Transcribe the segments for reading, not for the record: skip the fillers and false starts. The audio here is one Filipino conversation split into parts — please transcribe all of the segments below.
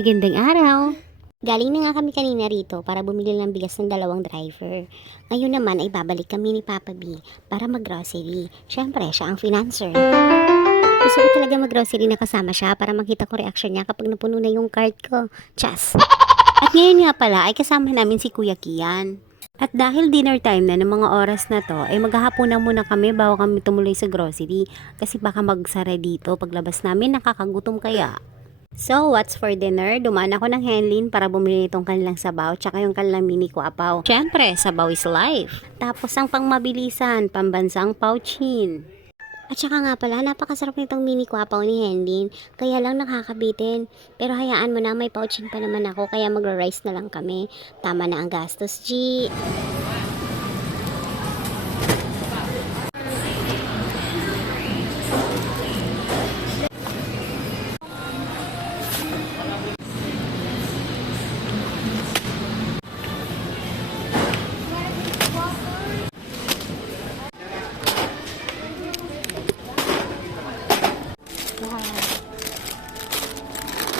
Magandang araw! Galing na nga kami kanina rito para bumili ng bigas ng 2 driver. Ngayon naman ay babalik kami ni Papa B para mag-grocery. Siyempre, siya ang financer. Gusto ko talaga mag-grocery na kasama siya para makita ko reaction niya kapag napuno na yung cart ko. Chas! At ngayon nga pala ay kasama namin si Kuya Kian. At dahil dinner time na ng mga oras na to, ay maghahaponan muna kami bago kami tumuloy sa grocery. Kasi baka magsara dito paglabas namin nakakagutom kaya. So, what's for dinner? Dumaan ako ng Henlin para bumili itong kanilang sabaw tsaka yung kanilang mini kuapaw. Siyempre, sabaw is life. Tapos ang pangmabilisan, pambansang pauchin. At saka nga pala, napakasarap nitong mini kuapaw ni Henlin. Kaya lang nakakabitin. Pero hayaan mo na, may pauchin pa naman ako kaya magra-rice na lang kami. Tama na ang gastos, G.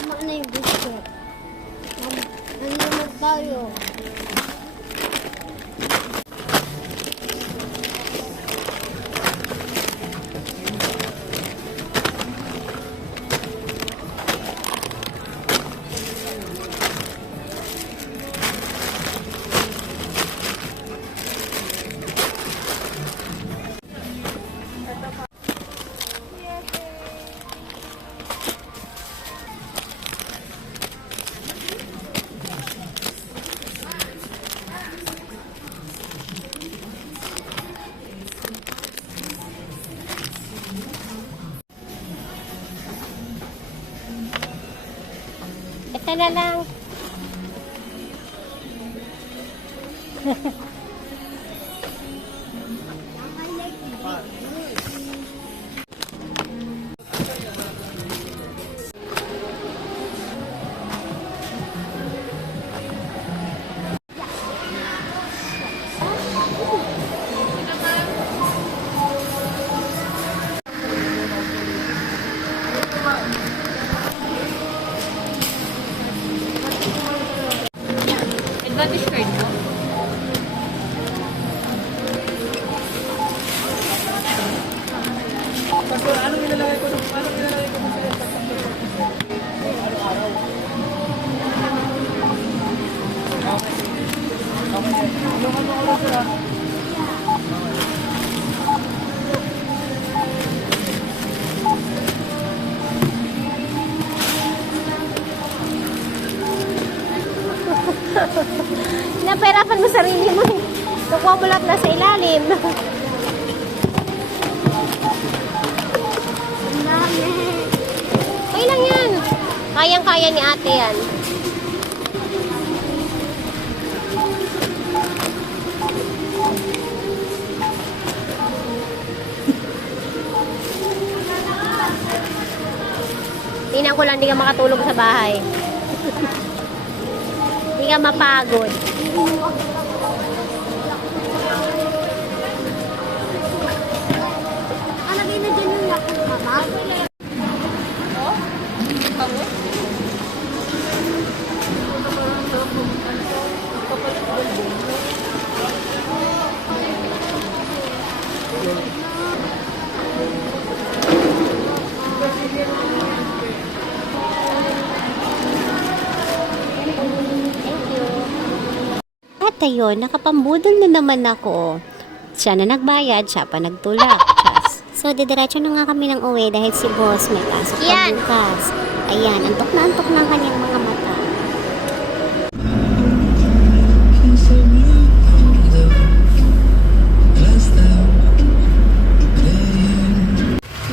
Tama na yung biscuit. Nalilamag tayo. Ito na lang. Advantage card mo? Pastor, anong ilalagay ko sa araw-araw? Okay. Tulungan mo ulit sila. Napahirapan mo sarili mo. Nakuha mo lahat na sa ilalim. Ang dami. Okay lang yan. Kayang-kaya ni ate yan. Tingnan ko lang di ka makatulog sa bahay. Di ka mapagod. Alagay na dyan yung lakot, mama. At ayun, nakapambudol na naman ako. Siya na nagbayad, siya pa nagtulak. So, didiretso na nga kami ng uwi dahil si boss may pasok pa bukas. Ayan, antok na ang kanyang mga mata.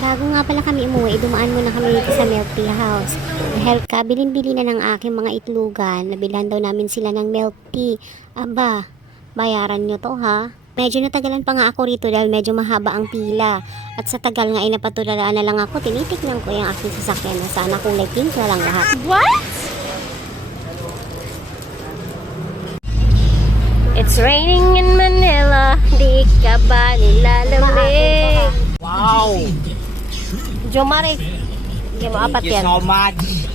Bago nga pala kami umuwi, dumaan muna kami dito sa milk tea house. Dahil bilin-bili na ng aking mga itlugan, nabilhan daw namin sila ng milk tea. Aba, bayaran nyo to ha. Medyo natagalan pa nga ako rito dahil medyo mahaba ang pila. At sa tagal nga ay napatulalaan na lang ako, tinitignan ko yung aking sasakyan na sana kulay pink na lang lahat. What? It's raining in Manila, di ka ba nilalamig? Wow! Jomari, hindi mo apat Thank you yan. so much.